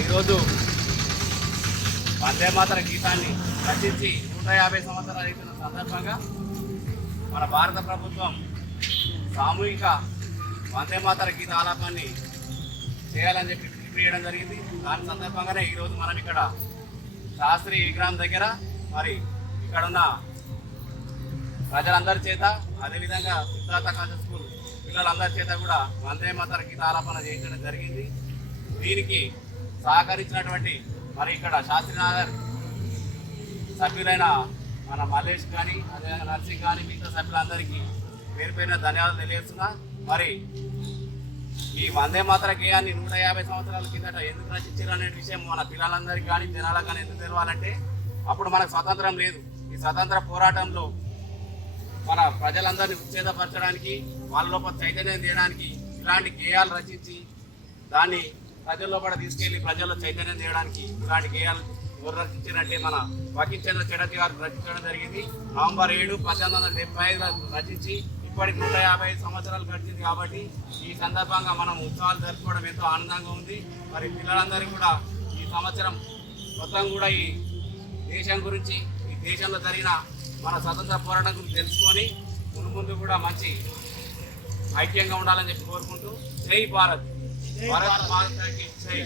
ఈరోజు వందే మాతర గీతాన్ని రచించి 150 సంవత్సరాలు అయితున్న సందర్భంగా మన భారత ప్రభుత్వం సామూహిక వందే మాతర గీత ఆలాపాన్ని చేయాలని చెప్పి పిలుపునియడం జరిగింది. దాని సందర్భంగానే ఈరోజు మనం ఇక్కడ శాస్త్రి విగ్రహం దగ్గర మరి ఇక్కడున్న ప్రజలందరి చేత అదేవిధంగా సిద్ధార్థ కాన్వెంట్ స్కూల్ పిల్లలందరి చేత కూడా వందే మాతర గీత ఆలాపన చేయించడం జరిగింది. దీనికి సహకరించినటువంటి మరి ఇక్కడ శాస్త్రీనగర్ సభ్యులైన మన మల్లేష్ కానీ అదేవిధంగా నర్సింగ్ కానీ మిగతా సభ్యులందరికీ పేరు పేరున ధన్యవాదాలు తెలియజేస్తున్నా. మరి ఈ వందే మాతర గేయాన్ని 150 సంవత్సరాల కిందట ఎందుకు రచించారు అనే విషయం మన పిల్లలందరికీ కానీ జనాలకు కానీ ఎందుకు తెలవాలంటే అప్పుడు మనకు స్వతంత్రం లేదు. ఈ స్వతంత్ర పోరాటంలో మన ప్రజలందరినీ ఉత్తేజపరచడానికి వాళ్ళ లోపల చైతన్యం చేయడానికి ఇలాంటి గేయాలు రచించి దాన్ని ప్రజల్లో కూడా తీసుకెళ్లి ప్రజల్లో చైతన్యం చేయడానికి ఇలాంటి గేయాలు ఎవరు రచించారంటే మన వకీల్ చంద్ర చటర్జీ గారు రచించడం జరిగింది. నవంబర్ 7, 1875 రచించి ఇప్పటికి 150 సంవత్సరాలు గడిచింది. కాబట్టి ఈ సందర్భంగా మనం ఉత్సవాలు జరుపుకోవడం ఎంతో ఆనందంగా ఉంది. మరి పిల్లలందరికీ కూడా ఈ సంవత్సరం మొత్తం కూడా ఈ దేశం గురించి ఈ దేశంలో జరిగిన మన స్వతంత్ర పోరాటం గురించి తెలుసుకొని ముందు కూడా మంచి ఐక్యంగా ఉండాలని చెప్పి కోరుకుంటూ జై భారత్, భారత్ మాతాకి జై.